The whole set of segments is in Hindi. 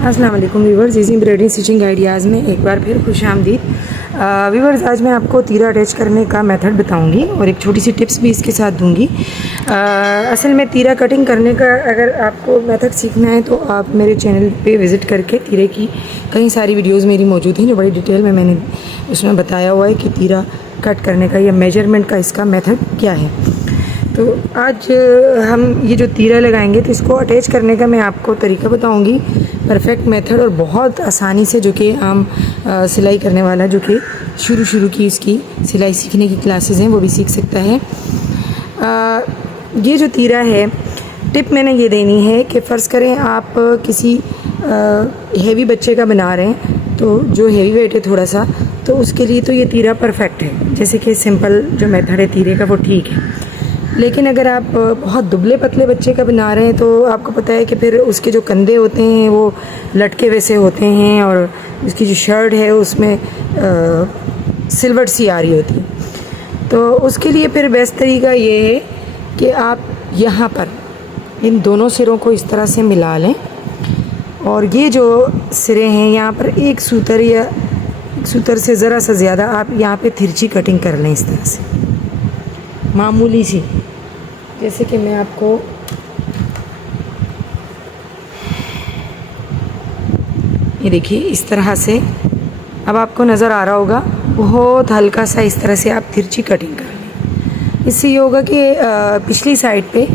अस्सलाम वालेकुम viewers, easy embroidery stitching ideas में एक बार फिर खुशामदीद। व्यूवर्स, आज मैं आपको तीरा अटैच करने का मेथड बताऊंगी और एक छोटी सी टिप्स भी इसके साथ दूंगी। असल में तीरा कटिंग करने का अगर आपको मेथड सीखना है तो आप मेरे चैनल पे विज़िट करके तीरे की कई सारी वीडियोज़ मेरी मौजूद हैं जो बड़ी डिटेल में मैंने उसमें बताया हुआ है कि तीरा कट करने का या मेजरमेंट का इसका मेथड क्या है। तो आज हम ये जो तीरा लगाएंगे तो इसको अटैच करने का मैं आपको तरीका बताऊंगी, परफेक्ट मेथड और बहुत आसानी से, जो कि आम सिलाई करने वाला जो कि शुरू की इसकी सिलाई सीखने की क्लासेस हैं वो भी सीख सकता है। ये जो तीरा है, टिप मैंने ये देनी है कि फ़र्ज़ करें आप किसी हेवी बच्चे का बना रहे हैं तो जो हेवी वेट है थोड़ा सा, तो उसके लिए तो ये तीरा परफेक्ट है। जैसे कि सिंपल जो मेथड है तीरे का वो ठीक है, लेकिन अगर आप बहुत दुबले पतले बच्चे का बना रहे हैं तो आपको पता है कि फिर उसके जो कंधे होते हैं वो लटके वैसे होते हैं और उसकी जो शर्ट है उसमें सिलवट सी आ रही होती है। तो उसके लिए फिर बेस्ट तरीका ये है कि आप यहाँ पर इन दोनों सिरों को इस तरह से मिला लें और ये जो सिरे हैं यहाँ पर एक सूतर या एक सूतर से ज़रा सा ज़्यादा आप यहाँ पे तिरछी कटिंग कर लें इस तरह से मामूली सी। जैसे कि मैं आपको ये देखिए इस तरह से, अब आपको नज़र आ रहा होगा, बहुत हल्का सा इस तरह से आप तिरछी कटिंग कर लें। इससे ये होगा कि पिछली साइड पे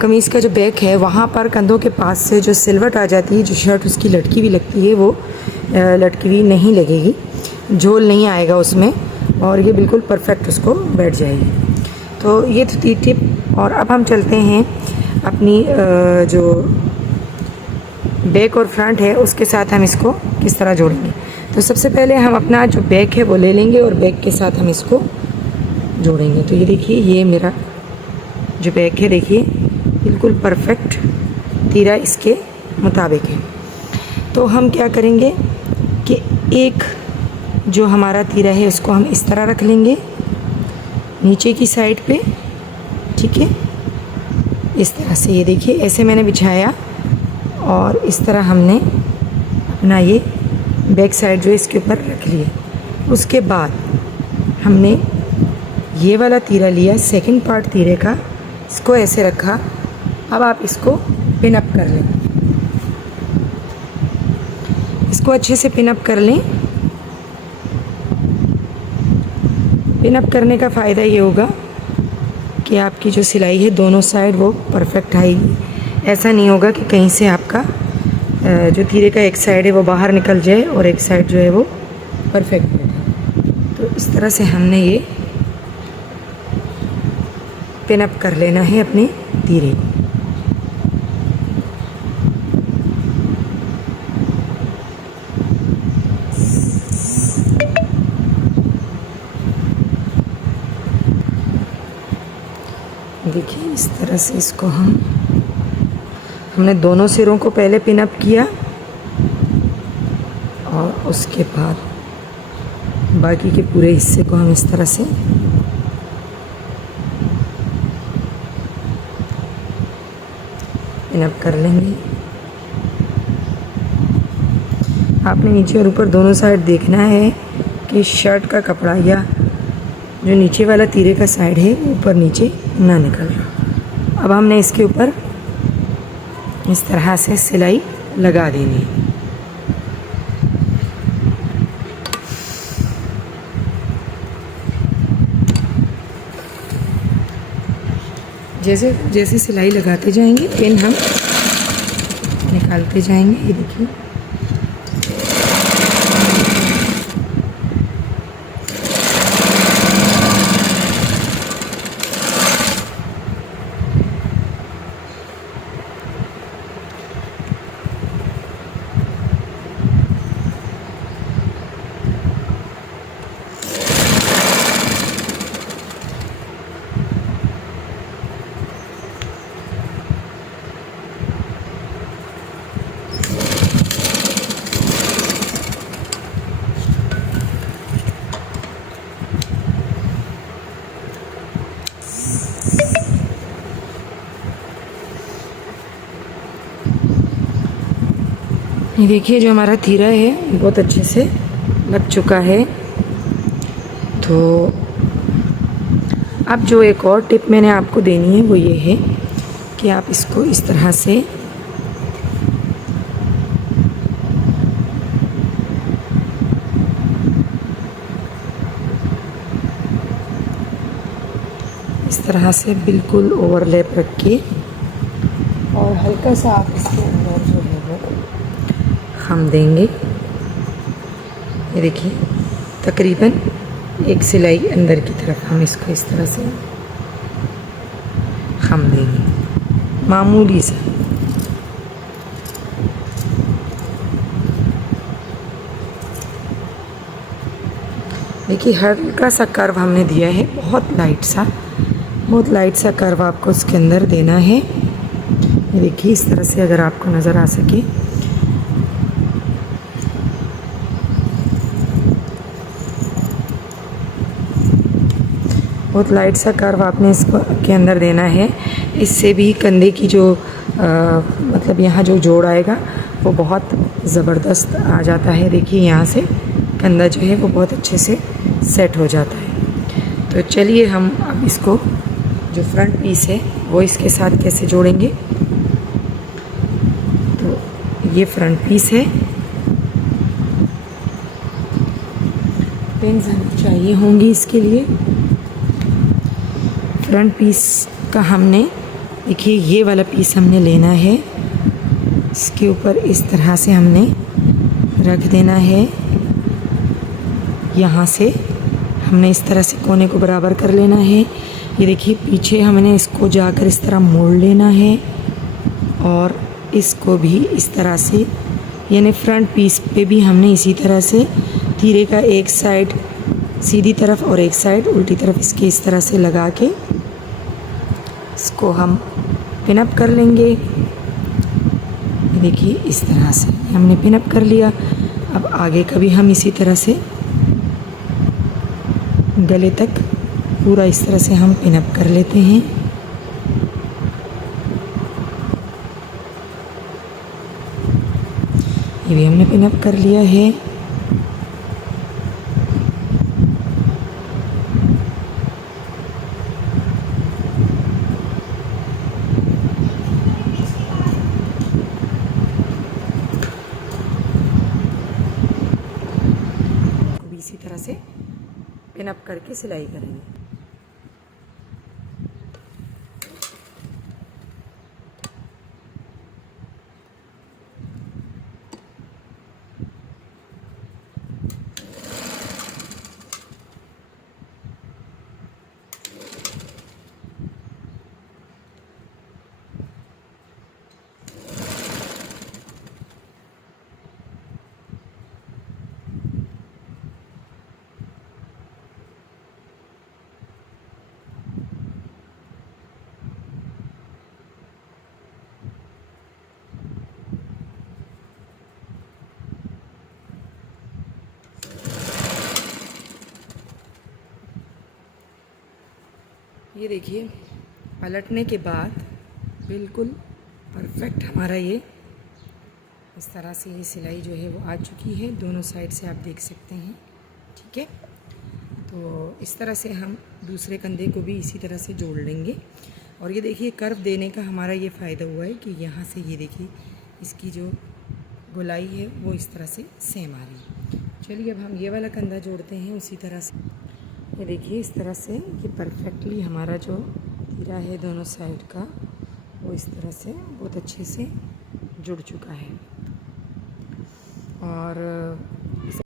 कमीज़ का जो बैक है वहाँ पर कंधों के पास से जो सिलवट आ जाती है, जो शर्ट उसकी लटकी हुई लगती है वो लटकी हुई नहीं लगेगी, झोल नहीं आएगा उसमें और ये बिल्कुल परफेक्ट उसको बैठ जाएगी। तो ये थी टिप। और अब हम चलते हैं अपनी जो बैक और फ्रंट है उसके साथ हम इसको किस तरह जोड़ेंगे। तो सबसे पहले हम अपना जो बैक है वो ले लेंगे और बैक के साथ हम इसको जोड़ेंगे। तो ये देखिए, ये मेरा जो बैक है देखिए बिल्कुल परफेक्ट तीरा इसके मुताबिक है। तो हम क्या करेंगे कि एक जो हमारा तीरा है उसको हम इस तरह रख लेंगे नीचे की साइड पे, ठीक है, इस तरह से। ये देखिए ऐसे मैंने बिछाया और इस तरह हमने अपना ये बैक साइड जो है इसके ऊपर रख लिया। उसके बाद हमने ये वाला तीरा लिया, सेकंड पार्ट तीरे का, इसको ऐसे रखा। अब आप इसको पिन अप कर लें, इसको अच्छे से पिन अप कर लें। पिन अप करने का फ़ायदा ये होगा कि आपकी जो सिलाई है दोनों साइड वो परफेक्ट आएगी। ऐसा नहीं होगा कि कहीं से आपका जो तीरे का एक साइड है वो बाहर निकल जाए और एक साइड जो है वो परफेक्ट बैठे। तो इस तरह से हमने ये पिन अप कर लेना है अपने तीरे को। देखिए इस तरह से इसको हमने दोनों सिरों को पहले पिन अप किया और उसके बाद बाकी के पूरे हिस्से को हम इस तरह से पिन अप कर लेंगे। आपने नीचे और ऊपर दोनों साइड देखना है कि शर्ट का कपड़ा या जो नीचे वाला तीरे का साइड है ऊपर नीचे ना निकल रहा। अब हमने इसके ऊपर इस तरह से सिलाई लगा देनी है। जैसे जैसे सिलाई लगाते जाएंगे पिन हम निकालते जाएंगे। ये देखिए ये देखिए जो हमारा तीरा है बहुत अच्छे से लग चुका है। तो अब जो एक और टिप मैंने आपको देनी है वो ये है कि आप इसको इस तरह से बिल्कुल ओवरलैप रख के और हल्का सा आप इसके अंदर जो है वो खम देंगे। ये देखिए तकरीबन एक सिलाई अंदर की तरफ हम इसको इस तरह से खम देंगे मामूली सा। देखिए हल्का सा कर्व हमने दिया है, बहुत लाइट सा कर्व आपको उसके अंदर देना है। ये देखिए इस तरह से अगर आपको नज़र आ सके। बहुत लाइट सा कर्व आपने इसको के अंदर देना है। इससे भी कंधे की जो मतलब यहाँ जो जोड़ आएगा वो बहुत ज़बरदस्त आ जाता है। देखिए यहाँ से कंधा जो है वो बहुत अच्छे से सेट हो जाता है। तो चलिए हम अब इसको जो फ्रंट पीस है वो इसके साथ कैसे जोड़ेंगे। तो ये फ्रंट पीस है, पिन्स हमें चाहिए होंगी इसके लिए। फ्रंट पीस का हमने देखिए ये वाला पीस हमने लेना है, इसके ऊपर इस तरह से हमने रख देना है। यहाँ से हमने इस तरह से कोने को बराबर कर लेना है। ये देखिए पीछे हमने इसको जाकर इस तरह मोड़ लेना है और इसको भी इस तरह से, यानी फ्रंट पीस पे भी हमने इसी तरह से तीरे का एक साइड सीधी तरफ और एक साइड उल्टी तरफ इसके इस तरह से लगा के इसको हम पिन अप कर लेंगे। ये देखिए इस तरह से हमने पिन अप कर लिया। अब आगे का भी हम इसी तरह से गले तक पूरा इस तरह से हम पिन अप कर लेते हैं। ये भी हमने पिन अप कर लिया है। इसी तरह से पिन अप करके सिलाई करेंगे। ये देखिए पलटने के बाद बिल्कुल परफेक्ट हमारा ये इस तरह से ये सिलाई जो है वो आ चुकी है। दोनों साइड से आप देख सकते हैं, ठीक है। तो इस तरह से हम दूसरे कंधे को भी इसी तरह से जोड़ लेंगे। और ये देखिए कर्व देने का हमारा ये फ़ायदा हुआ है कि यहाँ से ये देखिए इसकी जो गोलाई है वो इस तरह से सेम आ रही है। चलिए अब हम ये वाला कंधा जोड़ते हैं उसी तरह से। ये देखिए इस तरह से ये परफेक्टली हमारा जो तीरा है दोनों साइड का वो इस तरह से बहुत अच्छे से जुड़ चुका है। और